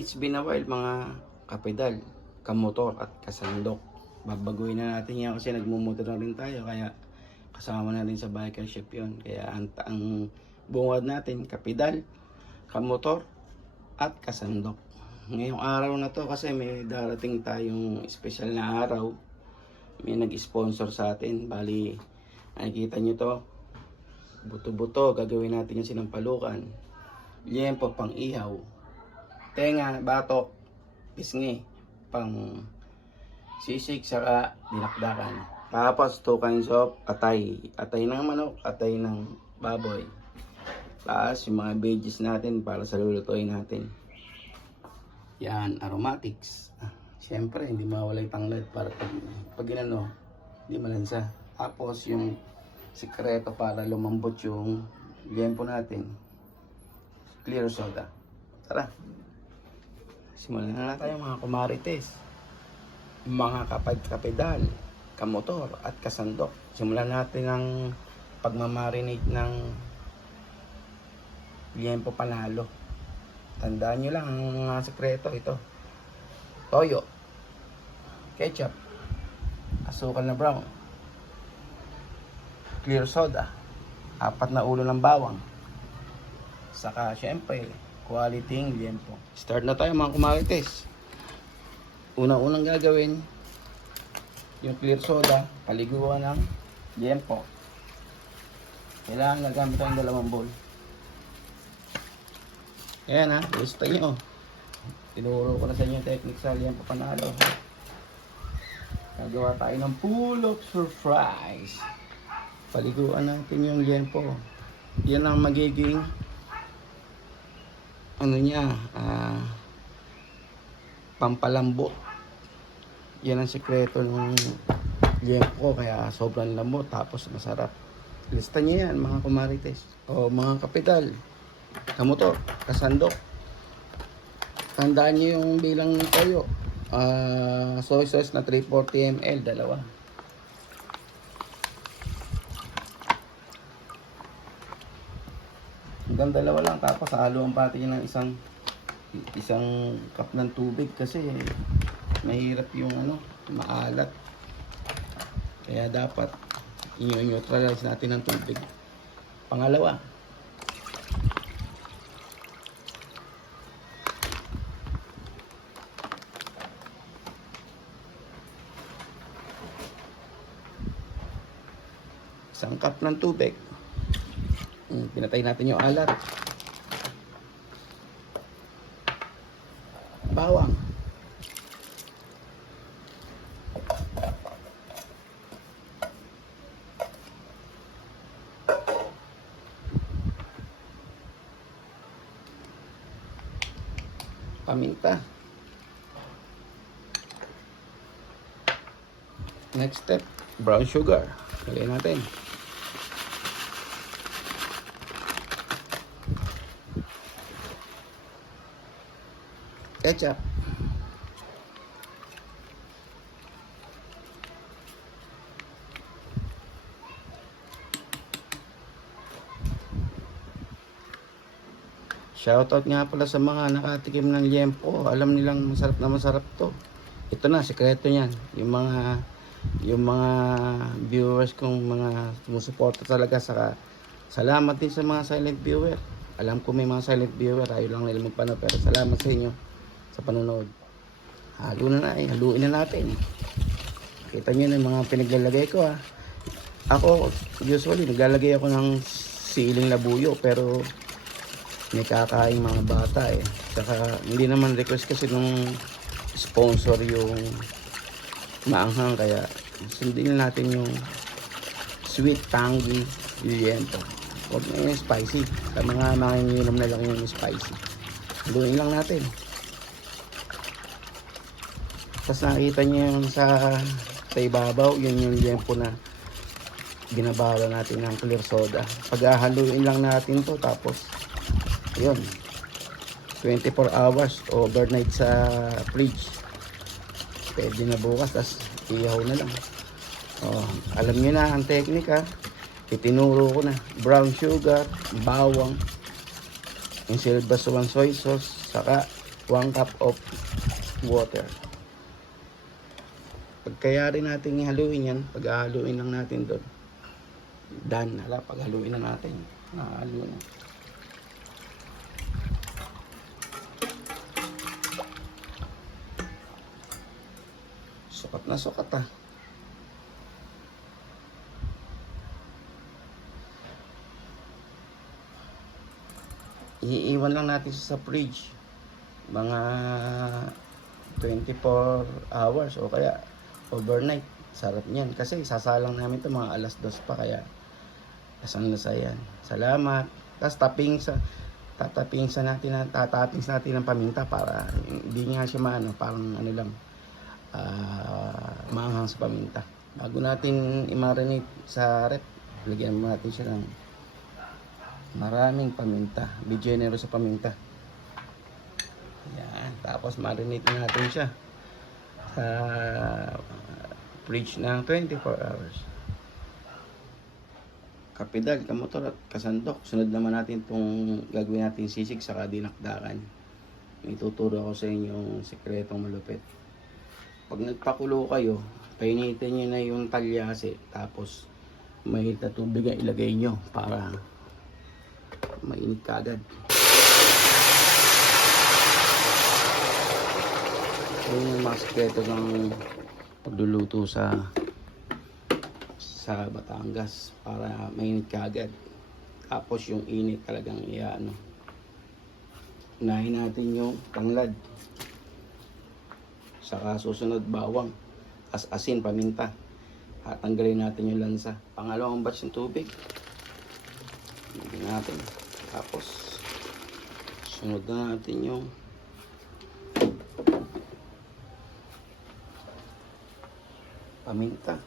It's been a while mga kapedal, kamotor at kasandok. Babaguhin na natin yan kasi nagmumotor na rin tayo kaya kasama na rin sa biker ship yun. Kaya ang, ang bungad natin, kapedal, kamotor at kasandok. Ngayong araw na to kasi may darating tayong special na araw. May nag-sponsor sa atin. Bali, nakikita nyo to. Buto-buto, gagawin natin yung sinampalukan. Liempo pang ihaw tenga, batok, pisngi, pang sisig, saka dinakdakan. Tapos, two kinds of atay. Atay ng manok, atay ng baboy. Tapos, yung mga veggies natin para sa lulutuin natin. Yan, aromatics. Ah, Siyempre, hindi mawala yung tanglad para pag, pag inano, hindi malansa. Tapos, yung sikreto para lumambot yung liempo natin. Clear soda. Tara. Simulan na tayo mga kumarites. Mga kapag kapedal, kamotor at kasandok. Simulan natin ang pagmamarinate ng liempo panalo. Tandaan nyo lang ang mga sekreto ito. Toyo, ketchup, asukal na brown, clear soda, apat na ulo ng bawang, saka syempre quality ng liempo. Start na tayo mga kumarites. Unang-unang gagawin, yung clear soda, paliguan ng liempo. Kailangan gagamit tayo ng dalawang bowl. Ayan ha, gusto nyo. Tinuro ko na sa inyo yung technique sa liempo panalo. Gagawa tayo ng full of surprise. Paliguan natin yung liempo. Yan ang magiging ano niya, ah, pampalambot. Yan ang sekreto ng liempo kaya sobrang lambot tapos masarap. Lista niyo yan mga kumarites o mga kapital, kamotor, kasandok. Tandaan niyo yung bilang tayo. Ah, soy sauce na 340 ml, dalawa. Hanggang dalawa lang tapos haluan pa natin ng isang isang cup ng tubig kasi mahirap yung ano, maalat. Kaya dapat i-neutralize natin ng tubig. Pangalawa, isang cup ng tubig. Mm, Pinatay natin yung alat. Bawang. Paminta. Next step, brown sugar. Lagay natin. Ketchup. Shoutout nga pala sa mga nakatikim ng liempo. Alam nilang masarap na masarap to. Ito na, sekreto niyan. Yung mga yung mga viewers kong mga sumusuporta talaga sa salamat din sa mga silent viewer. Alam ko may mga silent viewer, ayaw lang nila magpanood pero salamat sa inyo sa panonood. Halo na na eh, haluin na natin. Kita nyo na yung mga pinaglalagay ko ah. Ako, usually naglalagay ako ng siling labuyo pero may kakain mga bata eh. Saka hindi naman request kasi nung sponsor yung maanghang kaya sundin natin yung sweet tangy yuyento. Huwag na yung spicy. Sa mga manginginom na lang yung spicy. Haluin lang natin. Tapos nakita niyo yung sa, sa ibabaw, yun yung liempo na binabala natin ng clear soda. Paghahaluin lang natin to tapos yun. 24 hours overnight sa fridge. Pwede na bukas tas ihaw na lang. Oh, alam niyo na ang ha itinuro ko na. Brown sugar bawang yung silver soy sauce saka 1 cup of water. Pagkayari natin ihaluin yan, pag-ahaluin lang natin doon. Done. Hala, pag-haluin na natin. Nahalo na. Sukat na sukat ah. Iiwan lang natin sa fridge. Mga 24 hours o kaya overnight. Sarap niyan. Kasi sasalang namin ito mga alas dos pa kaya lasang lasa yan. Salamat. Tapos tapping sa tataping sa natin na tataping sa natin ng paminta para hindi nga siya maano parang ano lang ah maanghang sa paminta. Bago natin i-marinate sa rep, lagyan mo natin siya ng maraming paminta. Be generous sa paminta. Yan. Tapos marinate natin siya sa fridge ng 24 hours. Kapidal, kamotor at kasandok. Sunod naman natin itong gagawin natin sisig sa dinakdakan. May tuturo ako sa inyo sekretong malupit. Pag nagpakulo kayo, painitin nyo na yung talyase. Tapos may tubig na ilagay nyo para mainit ka. Yun yung mga sekreto ng pagluluto sa sa Batangas para mainit ka agad. Tapos yung init talagang iano. Unahin natin yung tanglad. Saka susunod bawang. As asin, paminta. At tanggalin natin yung lansa. Pangalawang batch ng tubig. Lagyan natin. Tapos sunod na natin yung paminta.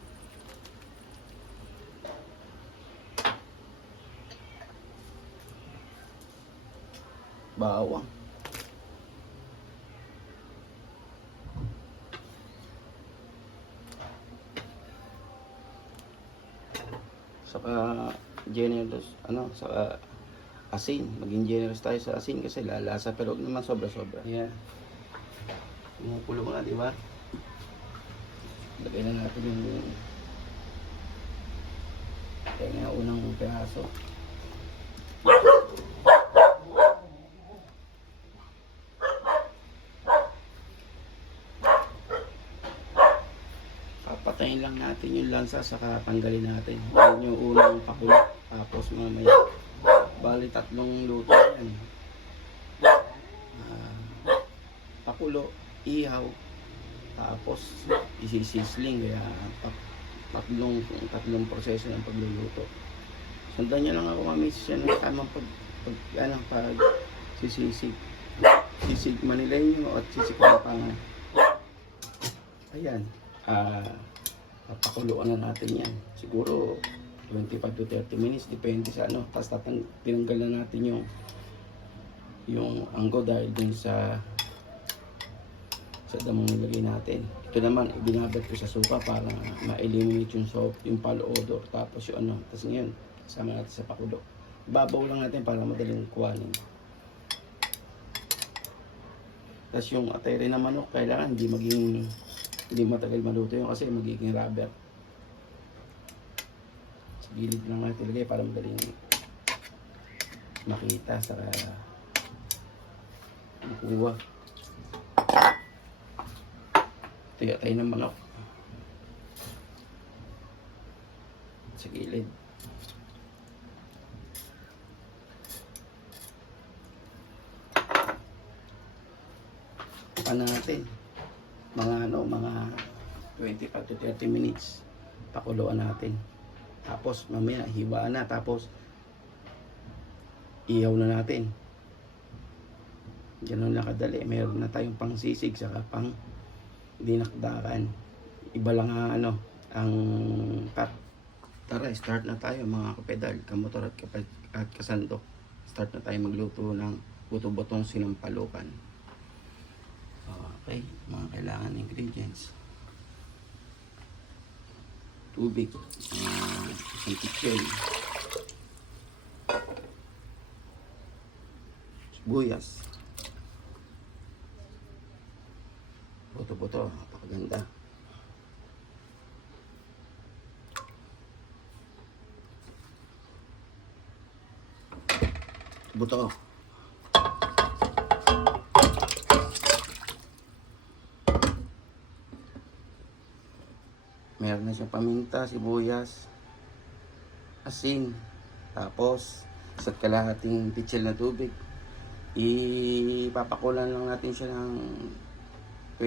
Bawang. Saka generous, ano, saka asin. Maging generous tayo sa asin kasi lalasa pero huwag naman sobra-sobra. Yan. Kumukulo na, di ba? Lagay na natin yung kaya nga unang piraso. Papatayin lang natin yung lansa saka tanggalin natin. Yun yung unang pakulo. Tapos mamaya bali tatlong luto yan. Ah, pakulo, ihaw, tapos isisisling kaya tat, tatlong tatlong proseso ng pagluluto. Sundan niyo lang ako mami siya ng tamang pag, pag ano pag sisisig. Sisig manilenyo at sisig Papangan. Ayan. Ah, papakuluan na natin yan. Siguro 25 to 30 minutes depende sa ano. Tapos tatang, tinanggal na natin yung yung anggo dahil dun sa sa damong nilagay natin. Ito naman, ibinabad ko sa suka para ma-eliminate yung soap, yung palo odor, tapos yung ano. Tapos ngayon, sama natin sa pakulo. Babaw lang natin para madaling kuhanin. Tapos yung atay na manok, kailangan hindi maging hindi matagal maluto yun kasi magiging rubber. Sa gilid lang natin ilagay para madaling makita sa makuha. Tiga tayo ng manok. Sa gilid. Pa natin. Mga ano, mga 25 to 30 minutes. Pakuluan natin. Tapos mamaya hiwaan na. Tapos ihaw na natin. Ganun lang kadali. Meron na tayong pang sisig saka pang dinakdakan. Iba lang ang ano, ang cut. Tara, start na tayo mga kapedal, kamotor at, kapag, at kasandok. Start na tayo magluto ng buto-botong sinampalukan. Okay, mga kailangan ingredients. Tubig, uh, isang kitchen. Sibuyas. Buto. Napakaganda. Buto. Meron na siya paminta, sibuyas, asin, tapos isa't kalahating pitsil na tubig. Ipapakulan lang natin siya ng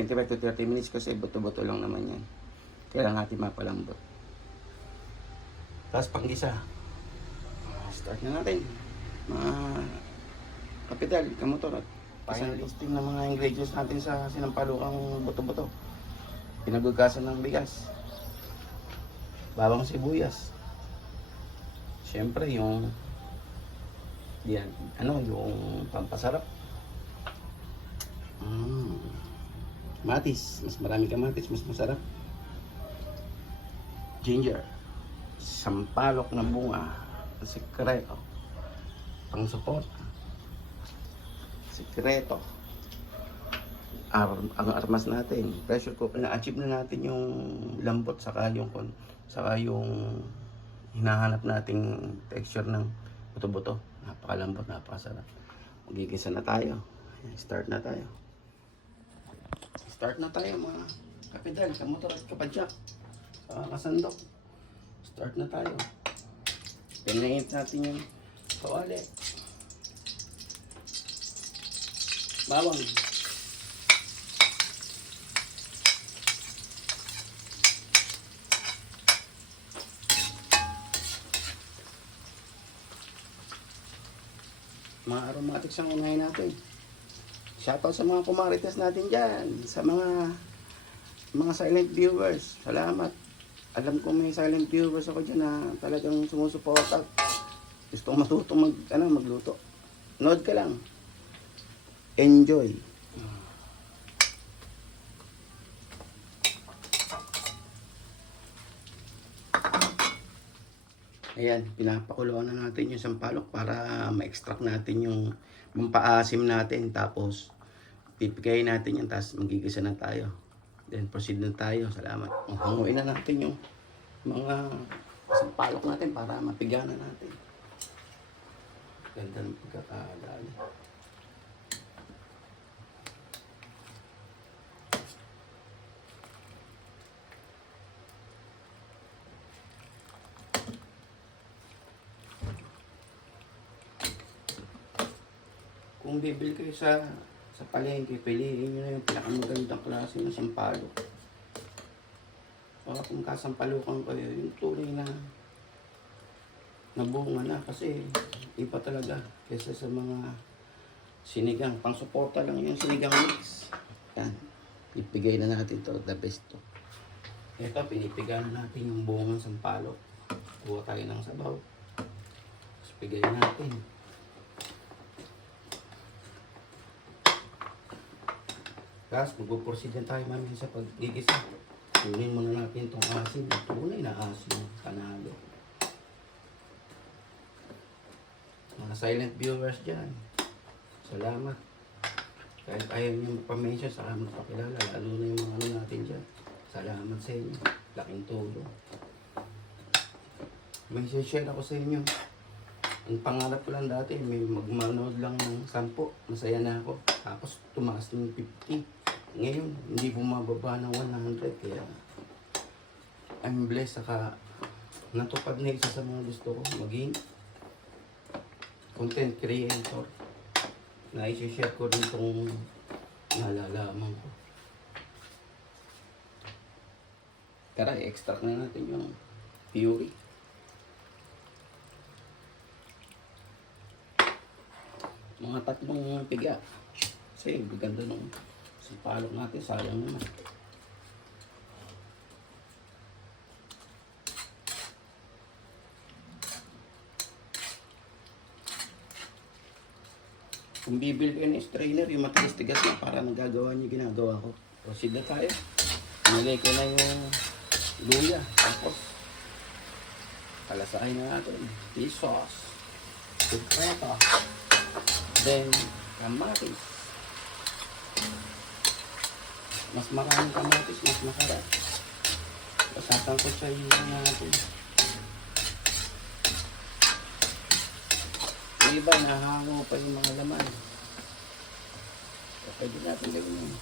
25 to 30 minutes kasi buto-buto lang naman yan. Kailangan natin mapalambot. Tapos panggisa. Start na natin. Mga kapital, kamotor at final listing ng mga ingredients natin sa sinampalukang buto-buto. Pinagugkasan ng bigas. Bawang sibuyas. Siyempre yung yan, ano, yung pampasarap. Matis, mas marami ka matis, mas masarap. Ginger. Sampalok na bunga. Sekreto. Pang support. Sekreto. Ar ang armas natin. Pressure cooker. Na-achieve na natin yung lambot saka yung saka yung hinahanap nating texture ng buto-buto. Napakalambot, napakasarap. Magigisa na tayo. Start na tayo. Start na tayo mga kapidal, kamotor at kapadyak. Sa kasandok. Start na tayo. Pinaint natin yung kawali. Bawang. Mga aromatics ang unahin natin. Shoutout sa mga kumarites natin dyan. Sa mga mga silent viewers. Salamat. Alam ko may silent viewers ako dyan na talagang sumusuporta. Gusto ko matuto mag, ano, magluto. Nood ka lang. Enjoy. Ayan, pinapakuluan na natin yung sampalok para ma-extract natin yung, yung paasim natin. Tapos, pipigayin natin yan. Tapos, magigisa na tayo. Then, proceed na tayo. Salamat. Hanguin na natin yung mga sampalok natin para mapiga na natin. Ganda ng pagkakadali. Kung bibili kayo sa sa palengke, piliin nyo na yung pinakamagandang klase ng sampalok. Baka kung kasampalukan kayo, yung tunay na nabunga na kasi iba talaga kesa sa mga sinigang. Pang suporta lang yung sinigang mix. Yan. Ipigay na natin to the best to. Ito, pinipiga na natin yung bungang sampalok. Kuha tayo ng sabaw. Tapos pigay natin. Tapos magpuproceed na tayo mami sa paggigisa. Kunin muna natin itong asin. Tunay na asin. Panalo. Mga silent viewers dyan. Salamat. Kahit ayaw niyo magpa-mention sa amin pakilala, lalo na yung mga ano natin dyan. Salamat sa inyo. Laking tulong. May share ako sa inyo. Ang pangarap ko lang dati, may magmanood lang ng 10. Masaya na ako. Tapos tumaas ng 50. Ngayon, hindi bumababa ng 100. Kaya I'm blessed. Saka natupad na isa sa mga gusto ko. Maging content creator. Na share ko rin itong nalalaman ko. Tara, extract na natin yung theory. Mga tatlong piga. Kasi ganda nung sipalok natin, sayang naman. Kung bibili kayo ng strainer, yung matigas-tigas na para nagagawa niyo ginagawa ko. Proceed na tayo. Nilagay ko na yung luya. Tapos, palasahin na natin. Tea sauce. Sukreta. Then, kamatis. Mas maraming kamatis, mas makarap. Pasatan ko sa iyo natin. Yung iba, nahango pa yung mga laman. So, pwede natin gawin yun.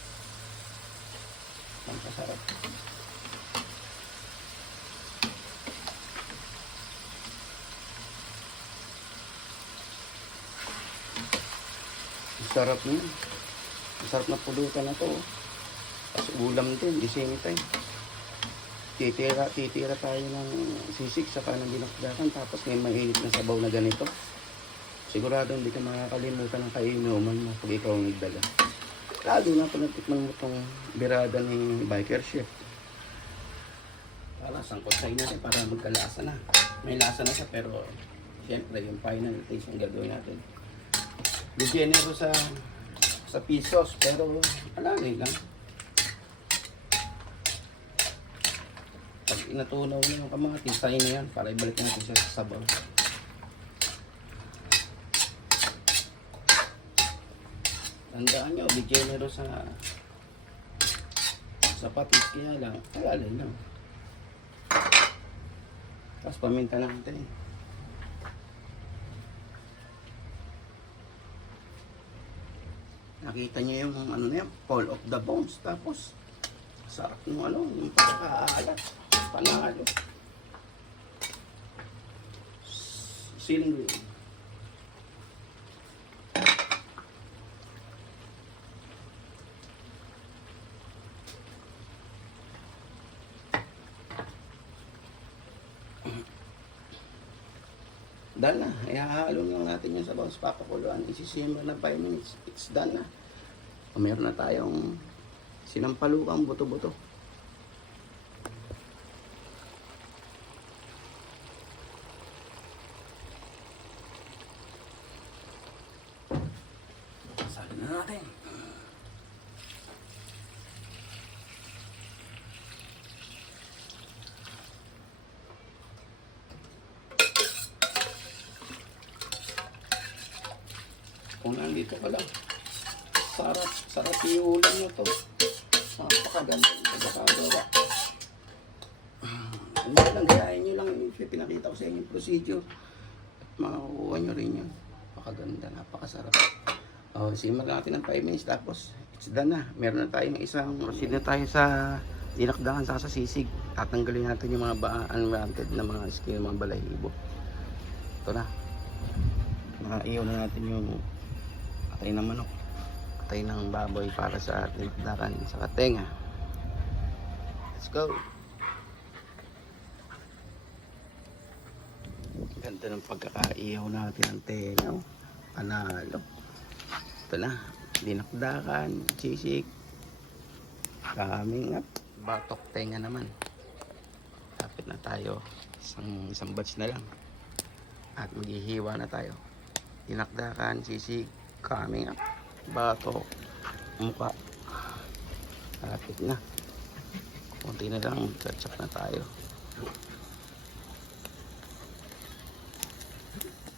Ang kasarap. Sarap niya. Ang sarap na pulutan na to. Tapos ulam din, the same time. Titira, titira tayo ng sisig sa kanang binakdakan tapos may mainit na sabaw na ganito. Sigurado hindi ka makakalimutan ng kainuman mo pag ikaw ang nagdala. Lalo na pag natikman mo itong birada ni biker chef. Para sangkot sa natin para magkalasa na. May lasa na siya pero siyempre yung final taste ang gagawin natin. Bigyan nito sa sa pisos pero alalay lang. Pag inatunaw niyo yung kamatis, tayo na yan para ibalik natin siya sa sabaw. Tandaan nyo, bigyan nyo sa sa patis kaya lang, alalay lang. Tapos paminta natin. Nakita niyo yung ano na yan, fall of the bones. Tapos, sarap ng ano, yung pagkakaalat. Panalo. Green. Done na. Ihahalo lang natin yung sabaw sa papakuluan. Isisimmer na 5 minutes. It's done na. Meron na tayong sinampalukang buto-buto. Kung nandito ka lang. Sarap, sarap yung ulam na to. Napakaganda yung pagkakagawa. Ano lang, gayahin nyo lang pinakita ko sa inyo yung procedure. Makakuha nyo rin yun. Napakaganda, napakasarap. Oh, simmer natin ng 5 minutes tapos it's done na. Meron na tayong isang proceed na tayo sa dinakdakan sa sisig. Tatanggalin natin yung mga unwanted na mga skin, mga balahibo. Ito na. Nakaiyaw na natin yung atay ng manok. Atay ng baboy para sa dinakdakan sa katenga. Let's go. Ganda ng pagkakaiyaw natin ng tenga. oh. Panalo. Ito na. Dinakdakan, sisig. Coming up. Batok tenga naman. Kapit na tayo. Isang, isang batch na lang. At maghihiwa na tayo. Dinakdakan, sisig, coming up. Batok, muka. Kapit na. Kunti na lang, catch na tayo.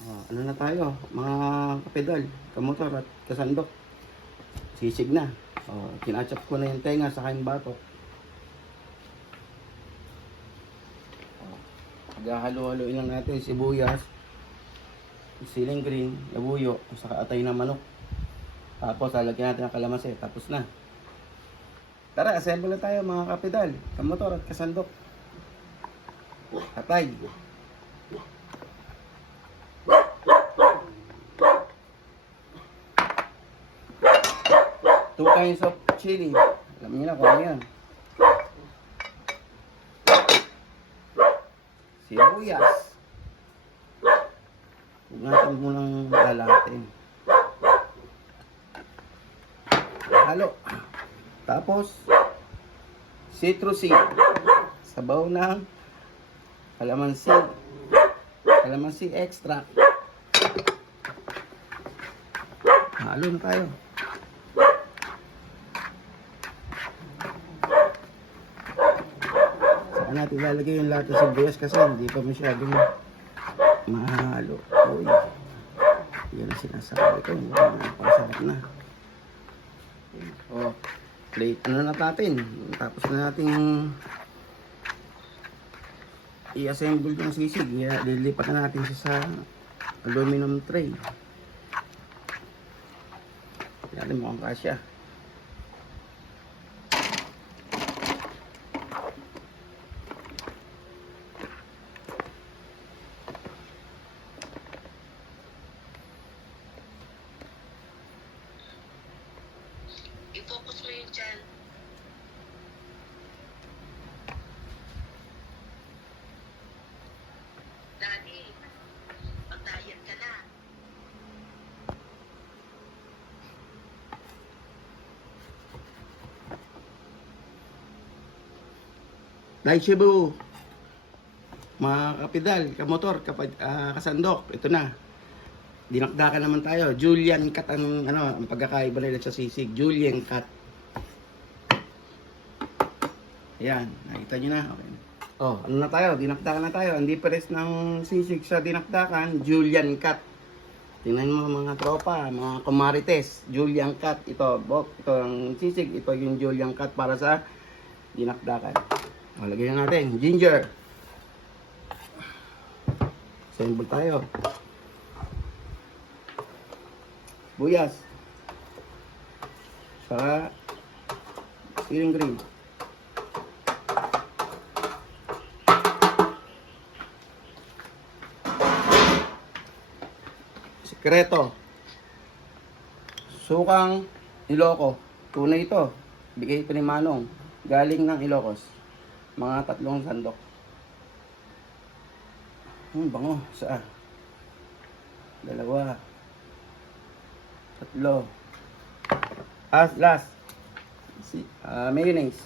Ah, ano na tayo, mga kapedal, kamotor at kasandok. Sisig na. Oh, kinachap ko na yung tenga sa yung batok. Oh, Paghahalo-haloin lang natin sibuyas, siling green, labuyo, saka atay ng manok. Tapos lalagyan natin ang kalamansi, tapos na. Tara, assemble na tayo mga kapedal, kamotor at kasandok. Atay. Two kinds of chili. Alam niyo na kung ano yan. Sibuyas. Natin munang lalatin. Halo. Tapos, citrusy. Sabaw ng kalamansi. Kalamansi extra. Halo na tayo. Saka natin ilalagay yung lahat ng sibuyas kasi hindi pa masyadong mahalo. Uy. Yan ang sinasabi ko. Napakasarap na. Oh. plate ano na natin. Tapos na natin i-assemble yung sisig. Yeah, lilipat na natin siya sa aluminum tray. Yan mukhang kasya. Yun dyan. Daddy, mag-diet ka na. Dahil Cebu, mga kapidal, kamotor, kapag, ah, kasandok, ito na. Dinakdakan naman tayo. Julian cut ang, ano, ang pagkakaiba nila sa sisig. Julian cut. Ayan, nakita nyo na. Okay. Oh, ano na tayo? Dinakdakan na tayo. Ang difference ng sisig sa dinakdakan, Julian cut. Tingnan mo mga tropa, mga kumarites, Julian cut. Ito, bok, ito ang sisig, ito yung Julian cut para sa dinakdakan. O, natin. Ginger. Assemble tayo. Buyas. Saka siling green. Sikreto. Sukang Iloko. Tunay ito. Bigay ito ni Manong. Galing ng Ilocos. Mga tatlong sandok. Hmm, bango. Saa? Dalawa. Tatlo. As last. Si, ah, mayonnaise.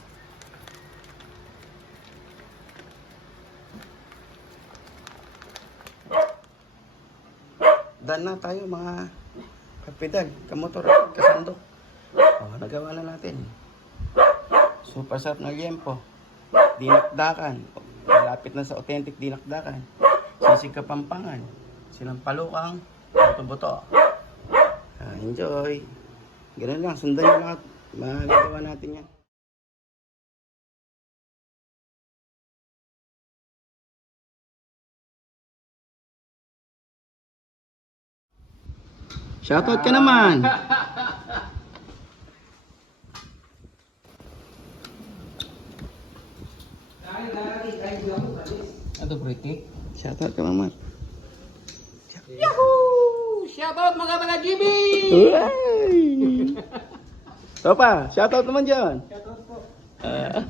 Dan na tayo mga kapital, kamotor, at kasandok. Oh, nagawa na natin. Super sarap na liempo. Dinakdakan. Malapit na sa authentic dinakdakan. Sisig Kapampangan. Sinampalukang. Buto-buto. Ah, enjoy. Ganun lang. Sundan nyo lahat. Magagawa natin yan. Shoutout ka naman. Ano pretty? Shoutout ka naman. Yahoo! Shoutout mga mga GB! Uy! Topa, shoutout naman dyan. Shoutout po. Ah,